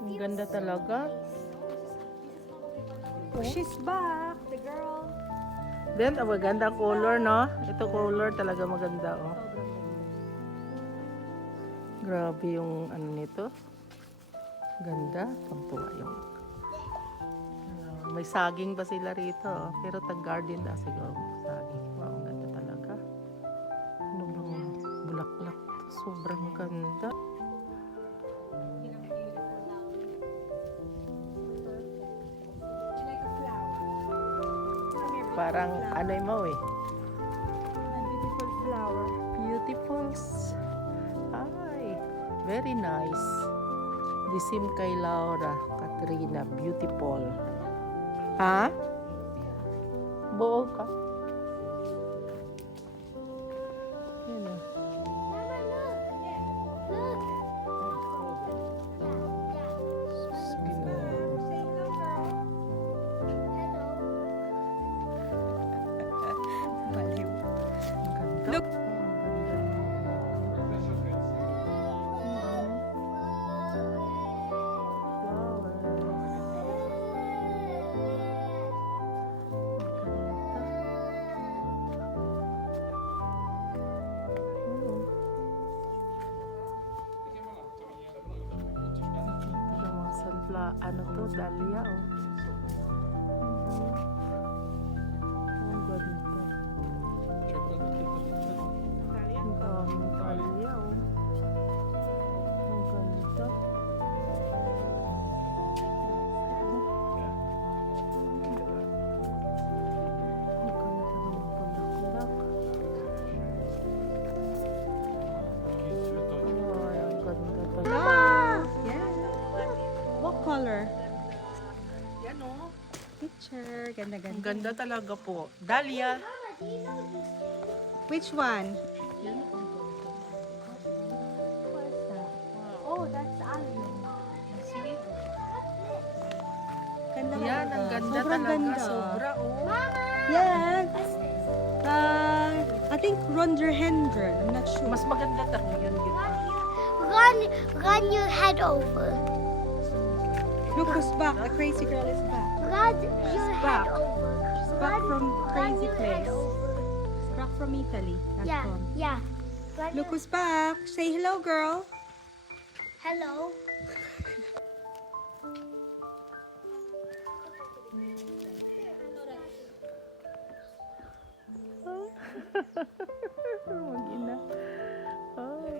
Ang ganda talaga. She's back, the girl. Then, ang maganda color, no? Ito color talaga maganda, oh. Grabe yung ano nito. Ganda. Tampuha yung... may saging pa sila rito, oh. Pero tag-garden na siguro. Saging. Wow, ang ganda talaga. Ano bang bulaklak to? Sobrang ganda. Like a flower. Parang ano mo eh. A beautiful flower. Beautifuls. Ay, very nice. Disim kay Laura, Katrina, beautiful. Ha? Buo ka? Yan ah. Sus, Ginoo. Say hello, girl. Baliw. Ang ganda. Look. Ang ganda. Ano to? Dahlia, oh. Ang ganda. Ang daming dahlia, oh. Ang ganda. Ang ganda ng bulaklak. Ay, ang ganda talaga. Yeah. What color? Yan, oh. Picture. Ganda, Ang ganda. ganda talaga po. Dahlia. Which one? Yan, ang ganda. What's that? Oh, that's allium. See? Ganda Yan, ang ganda Sobrang talaga. ganda. Sobra, oh. Yeah. I think rhododendron. I'm not sure. Mas maganda talaga yan dito. Run your head over. Look who's back. The crazy girl is back. Run your back. head over. Back from Run crazy your head place. over. Back from Italy. That's Yeah, one. yeah. Run Look your- who's back. Say hello, girl. Hello. Mag-ina. Oh.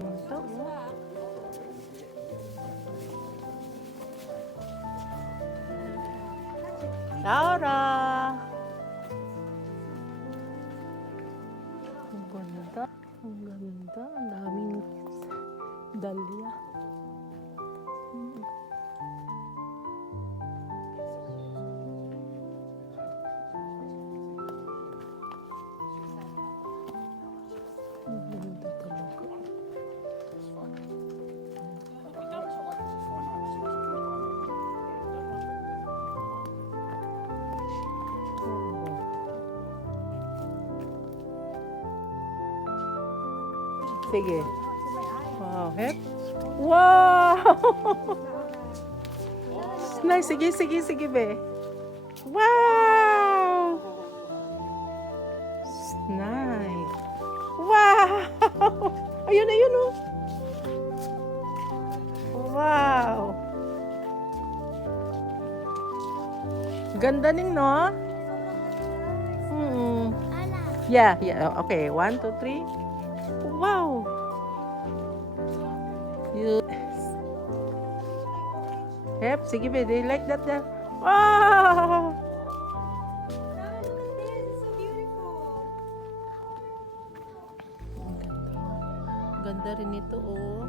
Ito, oh. Laura! Ang ganda. Ang ganda. Ang daming dahlia. Ang ganda talaga. Sige. Wow, hep. Wow! Nice. Sige, sige, sige, be. Wow! Nice. Wow! Ayun, ayun, oh. Wow! Ganda ning, no? Mm. Anna. Yeah, yeah. Okay, 1, 2, 3. Wow! You... Yep, sige be. They like that. Wow! Look at this. It's so beautiful. Ang ganda rin ito, oh.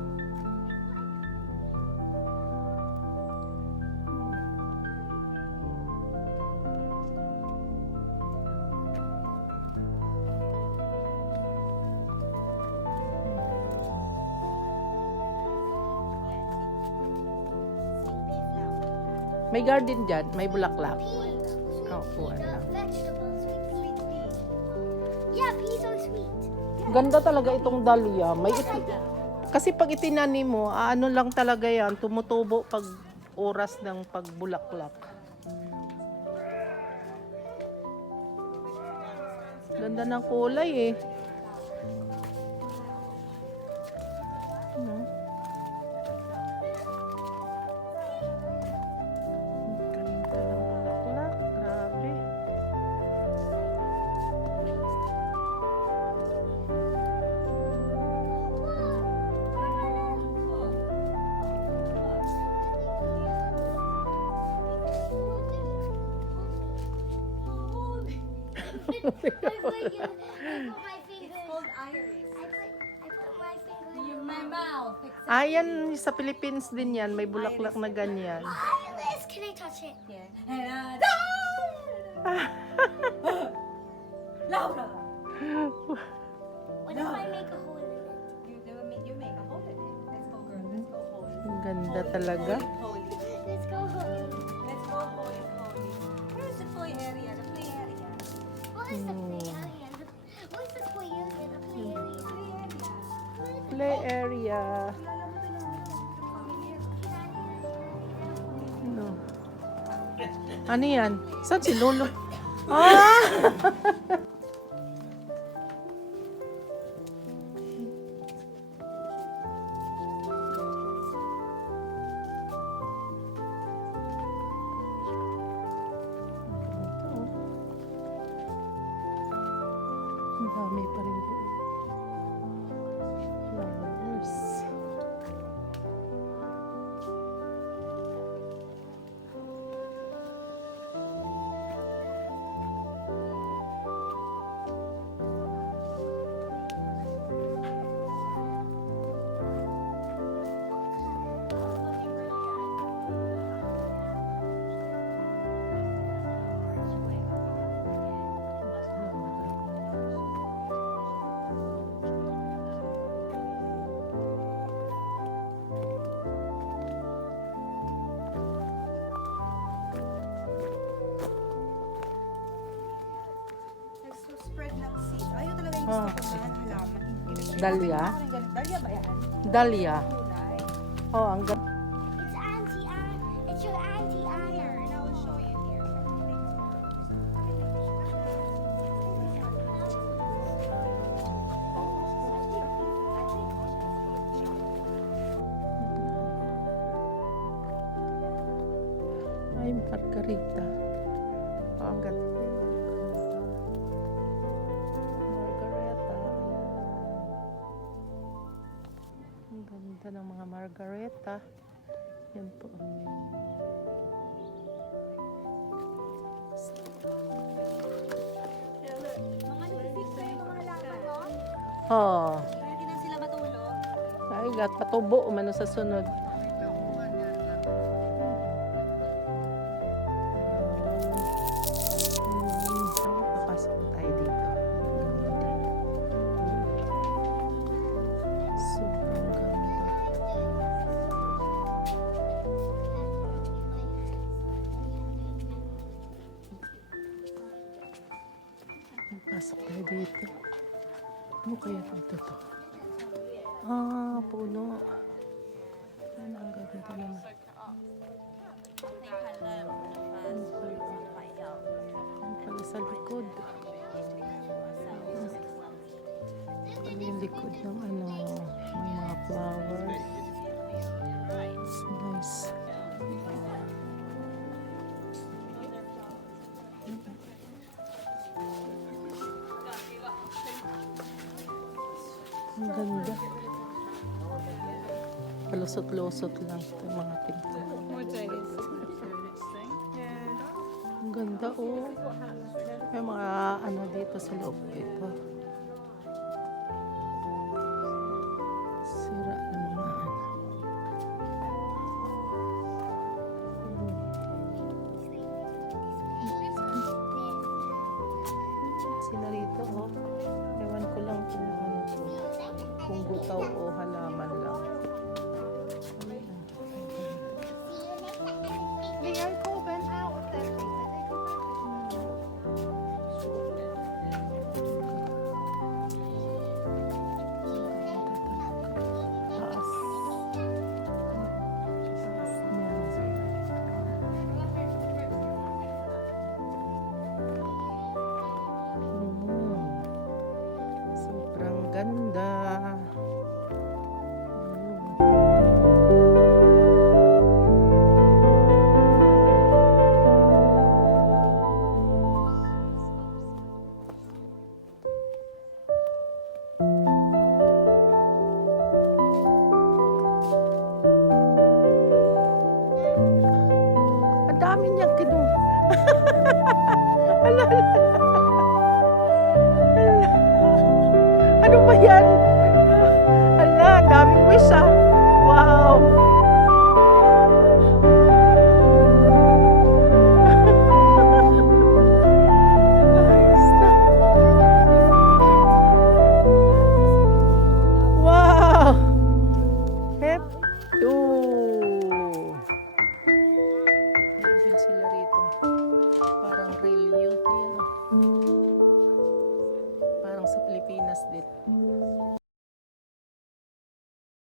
May garden dyan, may bulaklak. Oh, kuha lang. Vegetables with sweet pea. Yeah, peas are sweet. Ganda talaga itong dahlia. May ito. Kasi pag itinanim mo, ano lang talaga yan, tumutubo pag oras ng pagbulaklak. Ganda ng kulay eh. Ano? Ang ganda ng bulaklak. Grabe. I put my finger. It's called iris. I put my finger. In my mouth. Ayan, sa Philippines din yan. May bulaklak na ganyan. Iris, can I touch it? Yeah. Laura! What if I make a hole in it? You make a hole in it. Let's go, girl. Let's go, holy. Ang ganda talaga. Holy. Let's go hole. Let's go, holy, holy. Where's the toy area? The play area. What is the play area? What's the play area? The play area. Play area. Kilala mo din ang familiar. Ano? Ano yan? Saan si Lolo? Ah! Ang dami pa rin doon. Flowers. Nag-spread ng seed. Ayun talaga yung gusto ko na halaman. Dahlia? Dahlia ba yan? Dahlia. Kulay. Oh, ang ganda. It's Auntie Anna. It's your Auntie Anna. And I will show you here. Ay, margarita. Oh, ang ganda. Margarita. Ang ganda ng mga margarita. Yan po. Mga nag-fix na yung mga halaman, no? Oh. Ready na sila matulog. Ay, gat patubo umano sa sunod. Papasok tayo dito. Sobrang ganda. Pasok tayo dito. Ano kaya dito to? Ah, puno. Ano, ang ganda naman. Ang pala sa likod. Ano yung likod ng ano, may mga flowers. It's nice. Ang ganda. Palusot-lusot lang ito yung mga pinto. Ang ganda oh. May mga ano dito sa loob dito. Sira ng mga ano. Sila rito oh. Ewan ko lang kung ano to. Kung butaw o halaman lang. They are open out of that thing. They go back. ganda. Ayun. Ang dami niyang Ala, ala. Ano ba yan? Ala, ang daming wish ah. Wow. Ayos na. Wow. Hep. Ooh. Meron din sila rito. Parang relyo. Yan. Parang sa Pilipinas din.